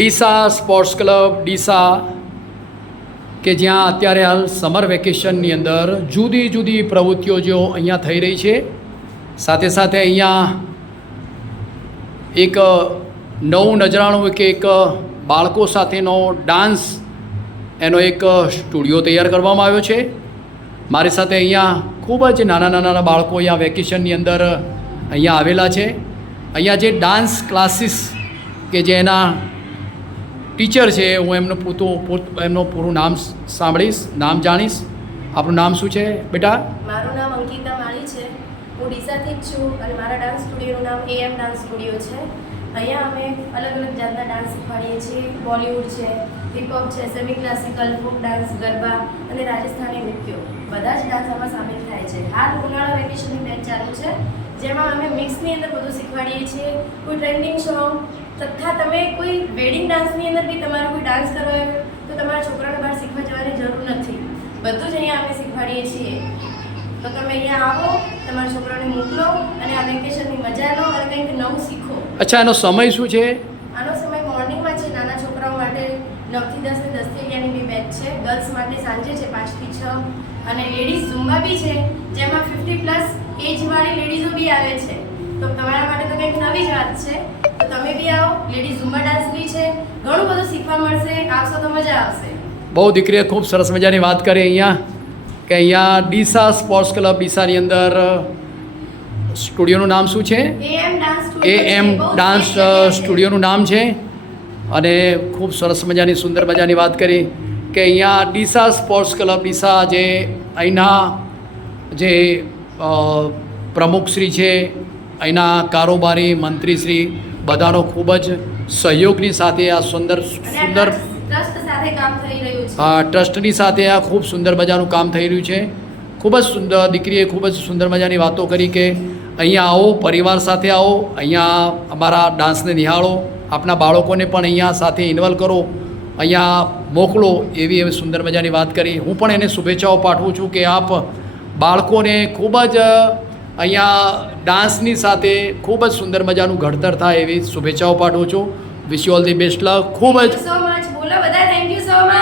Deesa sports club Deesa કે જ્યાં અત્યારે હાલ સમર વેકેશનની અંદર જુદી જુદી પ્રવૃત્તિઓ જો અહીંયા થઈ રહી છે, સાથે સાથે અહીંયા એક નવું નજરાણું કે એક બાળકો સાથેનો ડાન્સ એનો એક સ્ટુડિયો તૈયાર કરવામાં આવ્યો છે. મારી સાથે અહીંયા ખૂબ જ નાના નાના બાળકો અહીંયા વેકેશનની અંદર અહીંયા આવેલા છે. અહીંયા જે ડાન્સ ક્લાસીસ કે જે એના ટીચર છે, હું એમનું પૂરું નામ સાંભળીશ, નામ જાણીશ. આપણું નામ શું છે બેટા? મારું નામ અંકિતા માળી છે. હું ડીસાથી જ છું અને મારા ડાન્સ સ્ટુડિયોનું નામ AM ડાન્સ સ્ટુડિયો છે. અહીંયા અમે અલગ અલગ જાતના ડાન્સ શીખવાડીએ છીએ. બોલિવૂડ છે, હિપહોપ છે, semi classical, folk dance, garba અને રાજસ્થાની નૃત્યો બધા જ ડાન્સ આમાં સામેલ થાય છે. હાલ ઉનાળા વેકેશનની બેચ ચાલુ છે, જેમાં અમે મિક્સની અંદર બધું શીખવાડીએ છીએ. કોઈ ટ્રેન્ડિંગ સોંગ તથા તમે કોઈ વેડિંગ ડાન્સની અંદર બી તમારે કોઈ ડાન્સ કરવો હોય તો તમારા છોકરાને બહાર શીખવા જવાની જરૂર નથી. બધું જ અહીંયા અમે શીખવાડીએ છીએ. તો તમે અહીંયા આવો, તમારા છોકરાને મોકલો અને આ વેકેશનની મજા લો અને કંઈક નવું શીખો. અચ્છા, એનો સમય શું છે? આનો સમય મોર્નિંગમાં છે. નાના છોકરાઓ માટે 9 થી 10 ને 10 થી 11ની બી બેચ છે. ગર્લ્સ માટે સાંજે છે 5 થી 6 અને લેડીઝ ઝુમ્બા બી છે, જેમાં 50+ એજવાળી લેડીઝો બી આવે છે. તો તમારા માટે તો કંઈક નવી જ વાત છે. તો તમે બી આવો. લેડીઝ ઝુમ્બા ડાન્સ બી છે. ઘણું બધું શીખવા મળશે. આવશો તો મજા આવશે. બહુ દીકરીએ ખૂબ સરસ મજાની વાત કરી અહીંયા કે અહીંયા ડીસા સ્પોર્ટ્સ ક્લબ ડીસાની અંદર સ્ટુડિયોનું નામ શું છે? AM ડાન્સ સ્ટુડિયોનું નામ છે. અને ખૂબ સરસ મજાની સુંદર મજાની વાત કરી કે અહીંયા ડીસા સ્પોર્ટ્સ ક્લબ ડીસા જે અહીંના જે પ્રમુખશ્રી છે, અહીંના કારોબારી મંત્રીશ્રી બધાનો ખૂબ જ સહયોગની સાથે આ સુંદર ટ્રસ્ટની સાથે આ ખૂબ સુંદર મજાનું કામ થઈ રહ્યું છે. ખૂબ જ સુંદર દીકરીએ ખૂબ જ સુંદર મજાની વાતો કરી કે અહીંયા આવો, પરિવાર સાથે આવો, અહીંયા અમારા ડાન્સને નિહાળો, આપણા બાળકોને પણ અહીંયા સાથે ઇન્વોલ્વ કરો, અહીંયા મોકલો, એવી સુંદર મજાની વાત કરી. હું પણ એને શુભેચ્છાઓ પાઠવું છું કે આપ બાળકોને ખૂબ જ અહીંયા ડાન્સની સાથે ખૂબ જ સુંદર મજાનું ઘડતર થાય એવી શુભેચ્છાઓ પાઠવું છું. Wish you all the best luck. ખૂબ જ સો મચ. બોલો બધા થેન્ક યુ સો મચ.